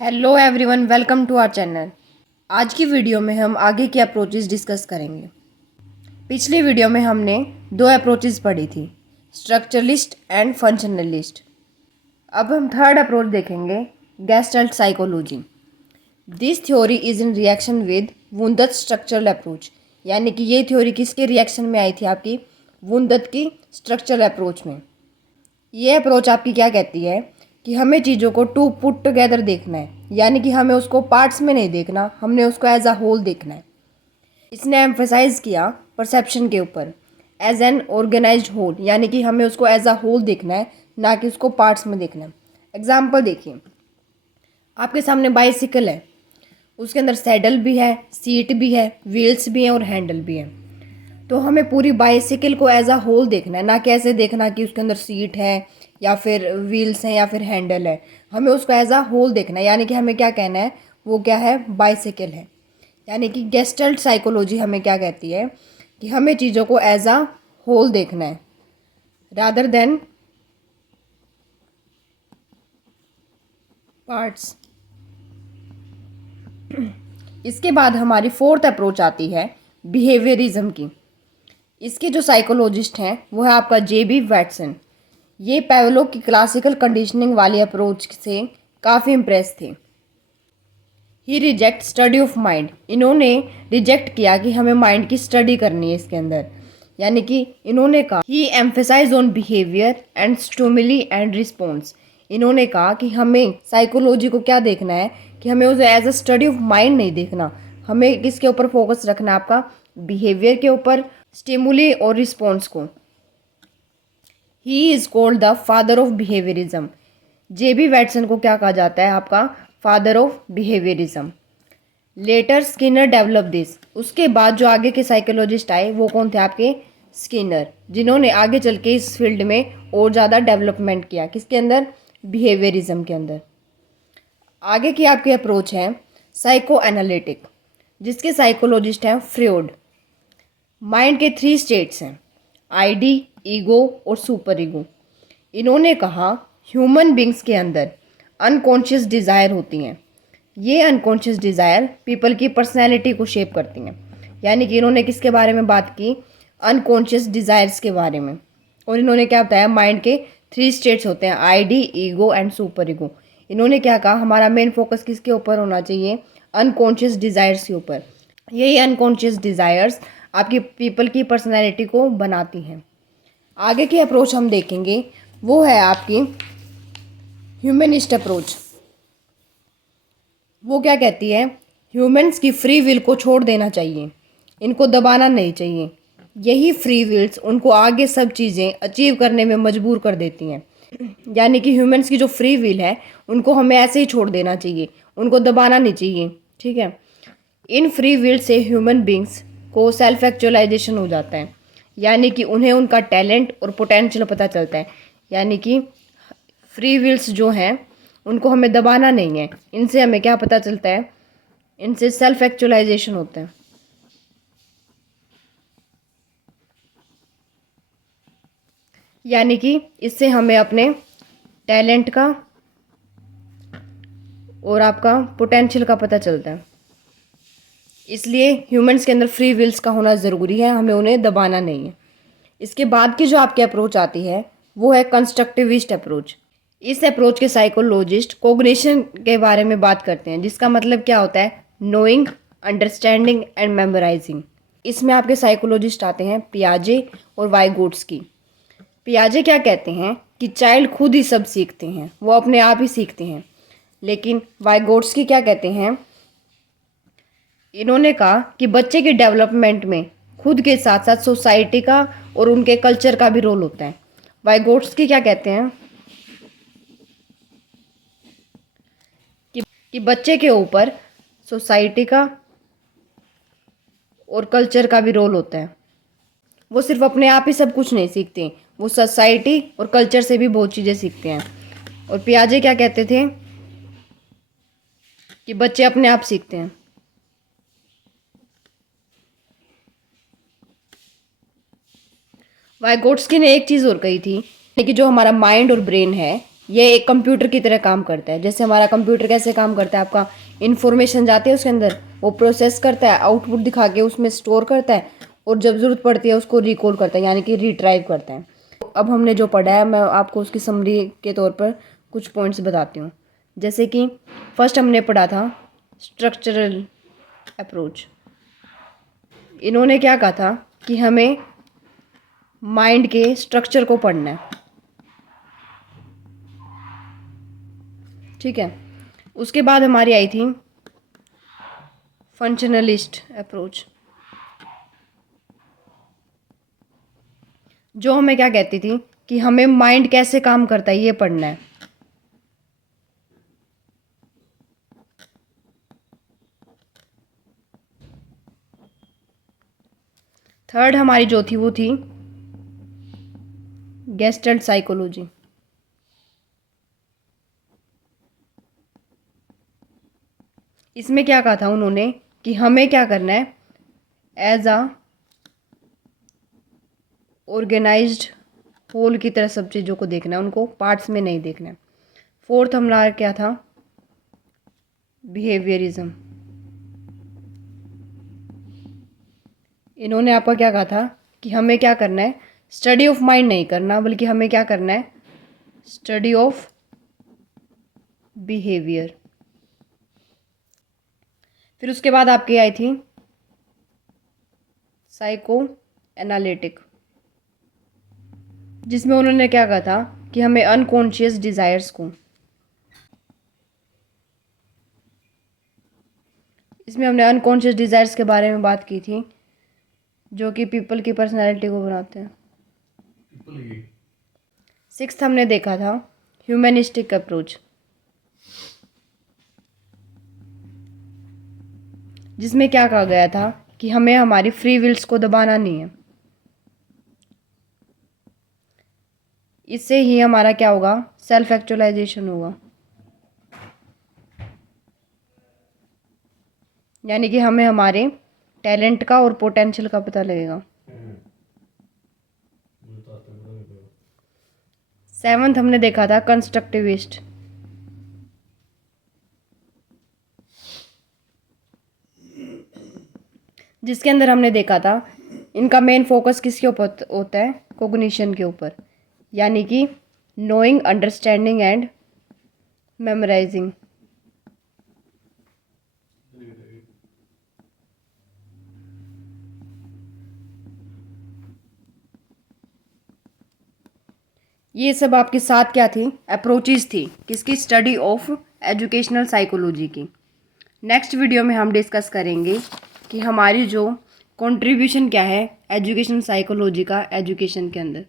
Hello everyone, welcome to our channel. आज की video में हम आगे की अप्रोचेस डिस्कस करेंगे। पिछली वीडियो में हमने दो अप्रोचेस पढ़ी थी, स्ट्रक्चरलिस्ट एंड फंक्शनलिस्ट। अब हम थर्ड अप्रोच देखेंगे, gestalt psychology. This theory is in reaction with Wundt structural approach. यानी कि ये थ्योरी किसके रिएक्शन में आई थी? आपकी वुंदत की स्ट्रक्चरल अप्रोच में। ये अप्रोच आपकी क्या कहती है कि हमें चीज़ों को टू पुट टुगेदर देखना है, यानी कि हमें उसको पार्ट्स में नहीं देखना, हमने उसको एज अ होल देखना है। इसने एम्फेसाइज किया परसेप्शन के ऊपर, एज एन ऑर्गेनाइज्ड होल, यानी कि हमें उसको एज अ होल देखना है, ना कि उसको पार्ट्स में देखना है। एग्जाम्पल देखिए, आपके सामने बाइसिकल है, उसके अंदर सैडल भी है, सीट भी है, व्हील्स भी हैं और हैंडल भी है। तो हमें पूरी बाइसिकल को एज अ होल देखना है, ना कि ऐसे देखना कि उसके अंदर सीट है या फिर व्हील्स हैं या फिर हैंडल है। हमें उसको एज अ होल देखना है, यानी कि हमें क्या कहना है, वो क्या है, बाइसिकल है। यानी कि गेस्टल्ट साइकोलॉजी हमें क्या कहती है कि हमें चीज़ों को एज अ होल देखना है रादर देन पार्ट्स। इसके बाद हमारी फोर्थ अप्रोच आती है बिहेवियरिज्म की। इसके जो साइकोलॉजिस्ट हैं वो है आपका जेबी वैटसन। ये पेवलो की क्लासिकल कंडीशनिंग वाली अप्रोच से काफ़ी इम्प्रेस थे। ही रिजेक्ट स्टडी ऑफ माइंड। इन्होंने रिजेक्ट किया कि हमें माइंड की स्टडी करनी है इसके अंदर। यानी कि इन्होंने कहा he emphasize on behaviour and stimuli and response. इन्होंने कहा कि हमें साइकोलॉजी को क्या देखना है कि हमें उसे as a study of mind नहीं देखना, हमें किसके ऊपर फोकस रखना है, आपका बिहेवियर के ऊपर, स्टिमुली और रिस्पॉन्स को। He is called the father of behaviourism. JB Watson को क्या कहा जाता है? आपका father of behaviourism. Later Skinner develop this. उसके बाद जो आगे के साइकोलॉजिस्ट आए वो कौन थे? आपके स्किनर, जिन्होंने आगे चल के इस फील्ड में और ज़्यादा डेवलपमेंट किया। किसके अंदर? बिहेवियरिज्म के अंदर। आगे की आपकी अप्रोच है साइको एनालिटिक, जिसके साइकोलॉजिस्ट हैं फ्रॉइड। माइंड के 3 स्टेट्स हैं, आईडी, ईगो और सुपर ईगो। इन्होंने कहा ह्यूमन बींग्स के अंदर अनकॉन्शियस डिज़ायर होती हैं। ये अनकॉन्शियस डिज़ायर पीपल की पर्सनैलिटी को शेप करती हैं। यानी कि इन्होंने किसके बारे में बात की? अनकॉन्शियस डिज़ायर्स के बारे में। और इन्होंने क्या बताया? माइंड के 3 स्टेट्स होते हैं, ID, ego and super ego. इन्होंने क्या कहा? हमारा मेन फोकस किसके ऊपर होना चाहिए? अनकॉन्शियस डिज़ायर्स के ऊपर। यही अनकॉन्शियस डिज़ायर्स आपकी पीपल की पर्सनैलिटी को बनाती हैं। आगे की अप्रोच हम देखेंगे वो है आपकी ह्यूमनिस्ट अप्रोच। वो क्या कहती है? ह्यूमंस की फ्री विल को छोड़ देना चाहिए, इनको दबाना नहीं चाहिए। यही फ्री विल्स उनको आगे सब चीज़ें अचीव करने में मजबूर कर देती हैं। यानी कि ह्यूमंस की जो फ्री विल है उनको हमें ऐसे ही छोड़ देना चाहिए, उनको दबाना नहीं चाहिए। ठीक है। इन फ्री विल से ह्यूमन बींग्स को सेल्फ एक्चुअलाइजेशन हो जाता है, यानी कि उन्हें उनका टैलेंट और पोटेंशियल पता चलता है। यानी कि फ्री विल्स जो हैं उनको हमें दबाना नहीं है, इनसे हमें क्या पता चलता है? इनसे सेल्फ एक्चुअलाइजेशन होता है। यानी कि इससे हमें अपने टैलेंट का और आपका पोटेंशियल का पता चलता है। इसलिए ह्यूमंस के अंदर फ्री विल्स का होना ज़रूरी है, हमें उन्हें दबाना नहीं है। इसके बाद की जो आपकी अप्रोच आती है वो है कंस्ट्रक्टिविस्ट अप्रोच। इस अप्रोच के साइकोलॉजिस्ट कोग्निशन के बारे में बात करते हैं, जिसका मतलब क्या होता है? Knowing, understanding and memorising. इसमें आपके साइकोलॉजिस्ट आते हैं पियाजे और वाइगोट्स्की। पियाजे क्या कहते हैं कि चाइल्ड खुद ही सब सीखते हैं, वो अपने आप ही सीखते हैं। लेकिन वाइगोट्स्की क्या कहते हैं? इन्होंने कहा कि बच्चे के डेवलपमेंट में खुद के साथ साथ सोसाइटी का और उनके कल्चर का भी रोल होता है। वाइगोट्स्की क्या कहते हैं कि बच्चे के ऊपर सोसाइटी का और कल्चर का भी रोल होता है। वो सिर्फ अपने आप ही सब कुछ नहीं सीखते, वो सोसाइटी और कल्चर से भी बहुत चीज़ें सीखते हैं। और पियाजे क्या कहते थे कि बच्चे अपने आप सीखते हैं। वाइगोट्स्की ने एक चीज़ और कही थी कि जो हमारा माइंड और ब्रेन है ये एक कंप्यूटर की तरह काम करता है। जैसे हमारा कंप्यूटर कैसे काम करता है, आपका इन्फॉर्मेशन जाती है उसके अंदर, वो प्रोसेस करता है, आउटपुट दिखा के उसमें स्टोर करता है, और जब ज़रूरत पड़ती है उसको रिकॉल करता है, यानी कि रिट्राइव करता है। अब हमने जो पढ़ा है मैं आपको उसकी समरी के तौर पर कुछ पॉइंट्स बताती हूँ। जैसे कि फर्स्ट हमने पढ़ा था स्ट्रक्चरल अप्रोच। इन्होंने क्या कहा था कि हमें माइंड के स्ट्रक्चर को पढ़ना है, ठीक है। उसके बाद हमारी आई थी फंक्शनलिस्ट अप्रोच, जो हमें क्या कहती थी कि हमें माइंड कैसे काम करता है ये पढ़ना है। थर्ड हमारी जो थी वो थी गेस्टल्ट साइकोलॉजी। इसमें क्या कहा था उन्होंने कि हमें क्या करना है, एज अ ऑर्गेनाइज्ड होल की तरह सब चीज़ों को देखना है, उनको पार्ट्स में नहीं देखना है। फोर्थ हमारा क्या था, बिहेवियरिज्म। इन्होंने आपका क्या कहा था कि हमें क्या करना है, स्टडी ऑफ माइंड नहीं करना, बल्कि हमें क्या करना है, स्टडी ऑफ बिहेवियर। फिर उसके बाद आपकी आई थी साइको एनालिटिक, जिसमें उन्होंने क्या कहा था कि हमें अनकॉन्शियस डिज़ायर्स को, इसमें हमने अनकॉन्शियस डिज़ायर्स के बारे में बात की थी, जो कि पीपल की पर्सनैलिटी को बनाते हैं। सिक्स्थ हमने देखा था ह्यूमनिस्टिक अप्रोच, जिसमें क्या कहा गया था कि हमें हमारी फ्री विल्स को दबाना नहीं है। इससे ही हमारा क्या होगा, सेल्फ एक्चुअलाइजेशन होगा, यानी कि हमें हमारे टैलेंट का और पोटेंशियल का पता लगेगा। सेवंथ हमने देखा था कंस्ट्रक्टिविस्ट, जिसके अंदर हमने देखा था इनका मेन फोकस किसके ऊपर होता है, कोग्निशन के ऊपर, यानी कि नोइंग, अंडरस्टैंडिंग एंड मेमोराइजिंग। ये सब आपके साथ क्या थी, अप्रोचेस थी किसकी, स्टडी ऑफ एजुकेशनल साइकोलॉजी की। नेक्स्ट वीडियो में हम डिस्कस करेंगे कि हमारी जो कंट्रीब्यूशन क्या है एजुकेशनल साइकोलॉजी का एजुकेशन के अंदर।